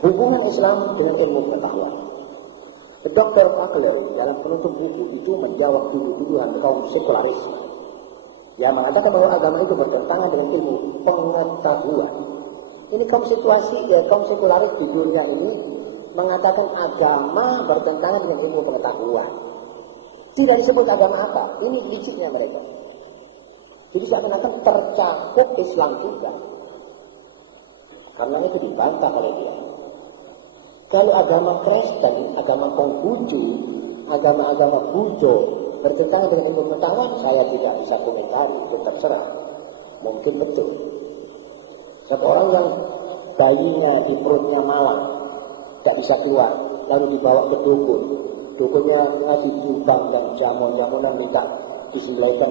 Hubungan Islam dengan ilmu pengetahuan. Dr. Fakler dalam penutup buku itu menjawab tuduhan kaum sekularisme yang mengatakan bahwa agama itu bertentangan dengan ilmu pengetahuan. Ini kaum sekularis di dunia ini mengatakan agama bertentangan dengan ilmu pengetahuan. Tidak disebut agama apa. Ini liciknya mereka. Jadi saya mengatakan tercakup Islam juga. Karena itu dibantah oleh dia. Kalau agama Kristen, agama Konghucu, agama-agama Buddha bertentangan dengan ilmu pengetahuan, saya tidak bisa komentari, itu terserah. Mungkin betul. Satu orang yang bayinya di perutnya malang, tidak bisa keluar, lalu dibawa ke dukun. Dukunnya ngasih piutang dan jamuan-jamuan minta disembelihkan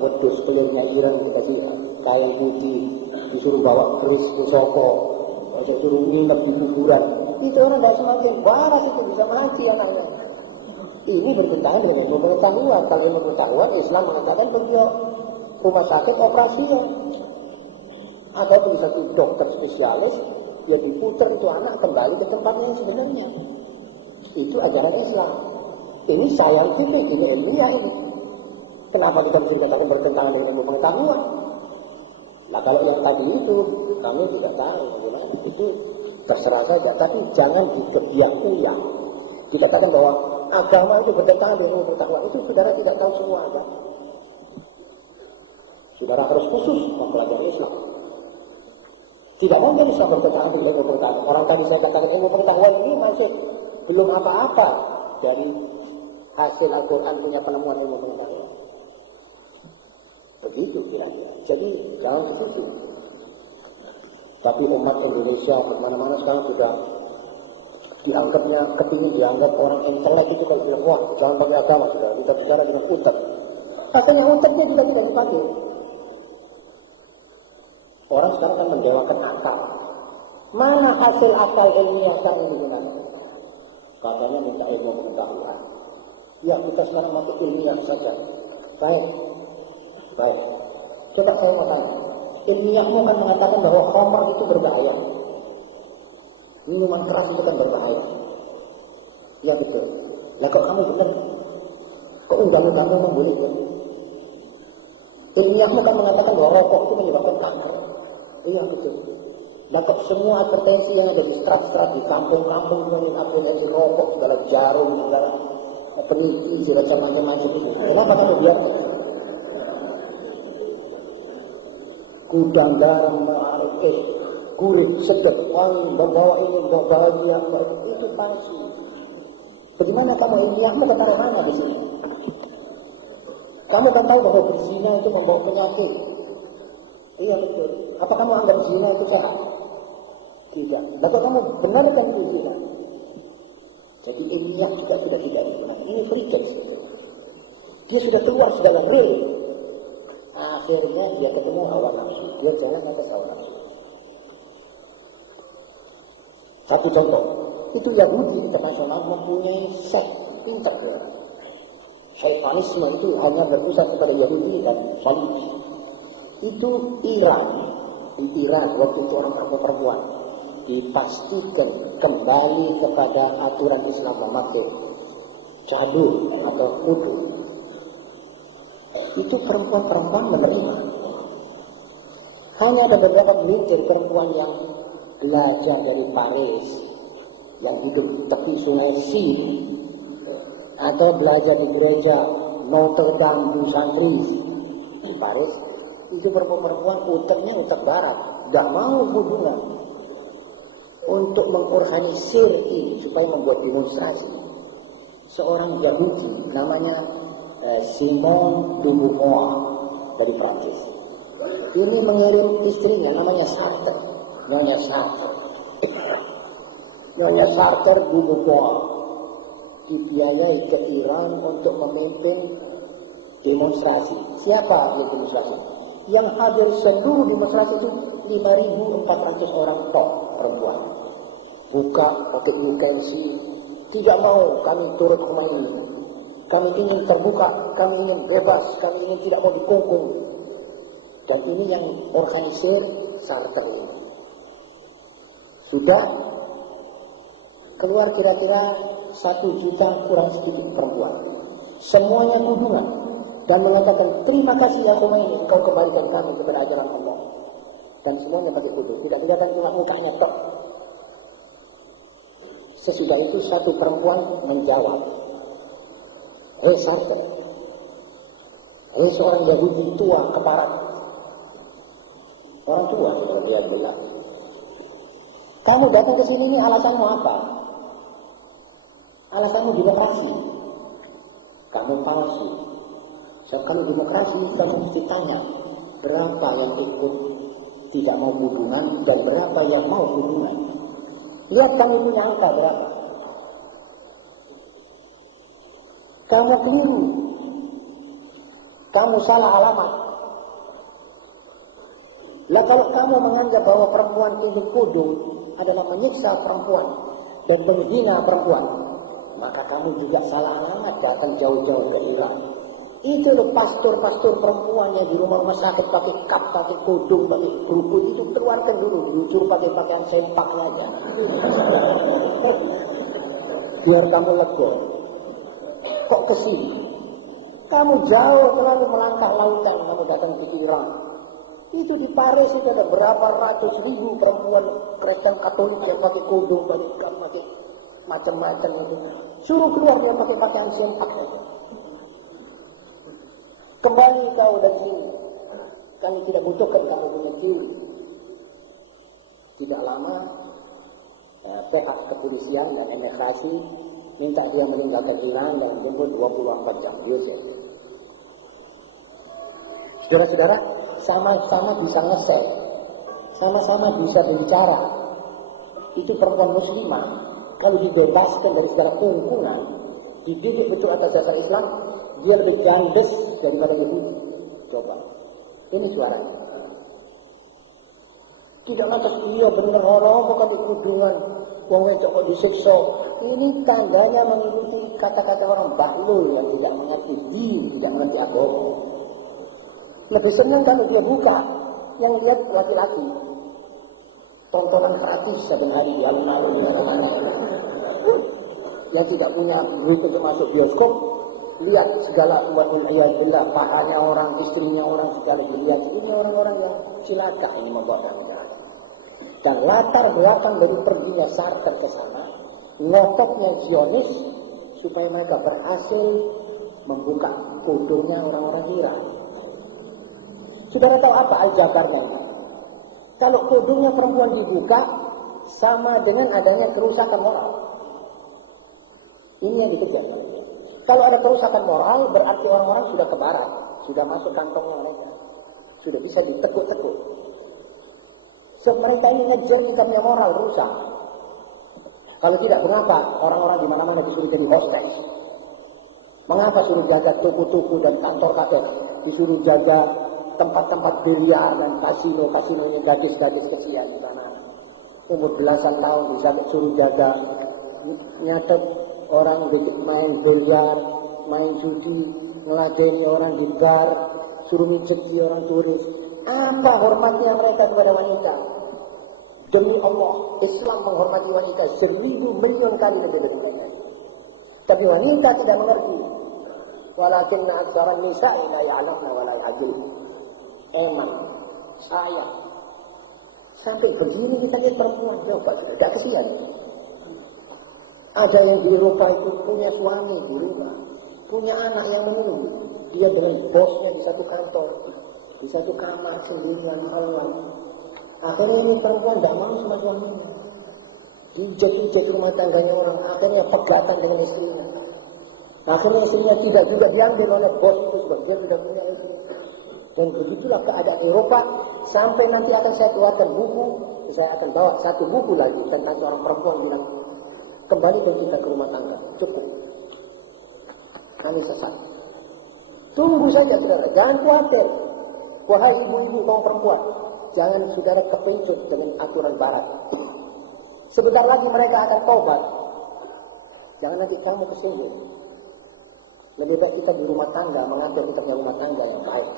wedus telurnya ireng, dikasih kain putih, disuruh bawa keris pusoko, disuruh nginep di kuburan. Itu orang tidak semakin waras, itu bisa mati anaknya. Ini bertentangan dengan ilmu pengetahuan. Kalau ilmu pengetahuan, Islam mengatakan beliau rumah sakit operasi ya. Atau bisa satu dokter spesialis, ya diputar itu anak kembali ke tempatnya yang sebenarnya. Itu ajaran Islam. Ini scientific, ini ilmiah ini. Kenapa kita mesti katakan bertentangan dengan ilmu pengetahuan? Nah kalau yang tadi itu, kami tidak tahu bagaimana. Itu terserah saja, tapi jangan dikebiak-uyak. Dikatakan bahwa agama itu bertentangan dengan ilmu pengetahuan. Itu saudara tidak tahu semua agama. Saudara harus khusus mempelajari Islam. Tidak mungkin Islam bertentangan dengan ilmu pengetahuan. Orang tadi saya katakan ilmu pengetahuan ini masih belum apa-apa dari hasil Al-Quran punya penemuan ilmu pengetahuan. Begitu kira-kira. Jadi jangan khusus. Tapi umat Indonesia kemana-mana sekarang sudah dianggapnya, kepingin dianggap orang intelek itu kalau bilang, wah jangan pakai agama sudah, kita bicara dengan utek. Katanya uteknya kita tidak dipakai. Orang sekarang kan mendewakan akal. Mana hasil akal ilmiah sekarang yang digunakan? Katanya minta ilmu pengetahuan. Ya kita sekarang pakai ilmiah saja. Baik. Coba saya mau tanya. Ilmiahmu kan mengatakan bahwa khamar itu berbahaya. Minuman keras itu kan berbahaya. Ya betul. Lah kok kamu benar? Kok undang-undangmu membolehkan? Ilmiahmu kan mengatakan bahwa rokok itu menyebabkan kanker. Iya betul. Lah kok semua advertensi yang ada di strat-strat di kampung-kampung yang advertensi rokok, segala jarum, segala peniti, segala macam-macam itu. Kenapa kamu biarkan? Gudang garam, gurih, seger, membawa ini, membawa bahagia, itu palsu. Bagaimana kamu ilmiahmu ketaruh mana di sini? Kamu kan tahu bahwa berzina itu membawa penyakit. Iya betul. Apa kamu anggap zina itu sehat? Tidak. Maka kamu benarkan itu zina. Jadi ilmiah juga sudah tidak digunakan. Ini freakin. Dia sudah keluar segala real. Akhirnya dia ketemu hawa nafsu. Dia jalan atas hawa nafsu. Satu contoh. Itu Yahudi internasional mempunyai seks pintar. Syaitanisme itu hanya berpusat kepada Yahudi dan Salib. Itu Iran. Di Iran waktu itu orang perempuan dipastikan kembali kepada aturan Islam memakai cadur atau kudu. Itu perempuan-perempuan menerima. Hanya ada beberapa gelintir perempuan yang belajar dari Paris, yang hidup di tepi sungai Sil, atau belajar di gereja Notre Dame du Saint-Christ di Paris. Itu perempuan uteknya utek barat, tidak mau hubungan untuk mengorganisir ini supaya membuat demonstrasi. Seorang Yahudi namanya Simone de Beauvoir dari Prancis. Ini mengirim istrinya namanya Sartre, Nyonya Sartre. Nyonya Sartre de Beauvoir dibiayai ke Iran untuk memimpin demonstrasi. Siapa yang demonstrasi? Yang hadir seluruh demonstrasi itu 5.400 orang tok perempuan. Buka pakai UKMC, tidak mau kami turut rumah ini. Kami ingin terbuka, kami ingin bebas, kami ingin tidak mau dikungkung. Dan ini yang organisir Sartre ini. Sudah keluar kira-kira 1 juta kurang sedikit perempuan. Semuanya kudungan dan mengatakan, terima kasih ya Khomeini, engkau kembalikan kami kepada ajaran Allah. Dan semuanya pakai kudung, tidak kelihatan cuma mukanya tok. Sesudah itu satu perempuan menjawab, hei Sartre, hei seorang Yahudi tua keparat, orang tua dia bilang, kamu datang ke sini ini alasanmu apa? Alasanmu demokrasi. Kamu palsu. So, kalau demokrasi kamu mesti tanya berapa yang ikut tidak mau hubungan dan berapa yang mau hubungan. Lihat kamu punya angka berapa. Kamu keliru. Kamu salah alamat. Lah kalau kamu menganggap bahwa perempuan itu kudung adalah menyiksa perempuan dan menghina perempuan, maka kamu juga salah alamat datang jauh-jauh ke Irak. Itu loh pastor-pastor perempuan yang di rumah sakit pakai kap, pakai kudung, pakai kerupuk itu keluarkan dulu, jujur pakai pakaian sempaknya aja. Biar kamu lega. Kok kesini? Kamu jauh terlalu melangkah lautan, kamu datang ke Irak. Itu di Paris itu ada berapa ratus ribu perempuan Kristen Katolik yang pakai kudung, pakai kap, pakai macam-macam itu. Suruh keluar dia pakai pakaian sempak. Kembali kau dari sini. Kami tidak butuhkan kamu punya teori. Tidak lama pihak kepolisian dan imigrasi minta dia meninggalkan Iran dalam tempoh 24 jam. Saudara-saudara, sama-sama bisa nge-sell, sama-sama bisa berbicara. Itu perempuan muslimah kalau dibebaskan dari segala kungkungan, dididik betul atas dasar Islam, dia lebih gandes daripada Yahudi. Coba, ini suaranya. Tidak lantas iya benar orang bukan dikudungan, wong wedok kok disiksa. Ini tandanya mengikuti kata-kata orang bahlul yang tidak mengerti din, tidak mengerti agama. Lebih senang kalau dia buka, yang lihat laki-laki. Tontonan gratis saben hari di alun-alun. Yang tidak punya duit untuk masuk bioskop, lihat segala waliyadillah, pahanya orang, istrinya orang, segala lihat. Ini orang-orang yang cilaka ini membawa negara. Dan latar belakang dari perginya Sartre ke sana, ngototnya Zionis supaya mereka berhasil membuka kudungnya orang-orang Iran. Saudara tahu apa aljabarnya? Kalau kudungnya perempuan dibuka, sama dengan adanya kerusakan moral. Ini yang dikejar. Kalau ada kerusakan moral, berarti orang-orang sudah ke barat, sudah masuk kantongnya mereka, sudah bisa ditekuk-tekuk. Mereka ini ngejar inkamnya moral rusak. Kalau tidak, mengapa orang-orang di mana-mana disuruh jadi hostess? Mengapa suruh jaga toko-toko dan kantor-kantor, disuruh jaga tempat-tempat biliar dan kasino-kasinonya gadis-gadis kesian di sana. Umur belasan tahun bisa suruh jaga, nyatet orang main biliar, main judi, ngeladeni orang di bar, suruh mijeti orang turis. Apa hormatnya mereka kepada wanita? Demi Allah, Islam menghormati wanita 1000 milion kali lebih daripada itu. Tapi wanita tidak mengerti. Walakinna aktsaran nisa'i la ya'lamna wa la ya'qilun. Emang saya sampai begini kita lihat perempuan, coba tidak kesian. Ada yang di Eropa itu punya suami di rumah, punya anak yang menunggu. Dia dengan bosnya di satu kantor, di satu kamar sendirian malam. Akhirnya ini perempuan tidak mau sama suaminya. Dijek-jek rumah tangganya orang, akhirnya pegatan dengan istrinya. Akhirnya istrinya tidak juga diambil oleh bos itu sebab dia tidak punya istri. Dan begitulah keadaan Eropa, sampai nanti akan saya keluarkan buku, saya akan bawa satu buku lagi tentang orang perempuan bilang, kembalikan kita ke rumah tangga, cukup. Kami sesat. Tunggu saja saudara, jangan khawatir. Wahai ibu-ibu kaum perempuan, jangan saudara kepencut dengan aturan barat. Sebentar lagi mereka akan taubat. Jangan nanti kamu kesungguh. Lebih baik kita di rumah tangga, mengatur kita punya rumah tangga yang baik.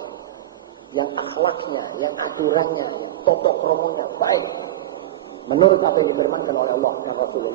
Yang akhlaknya, yang aturannya, tata kramanya baik. Menurut apa yang difirmankan oleh Allah dan Rasulullah.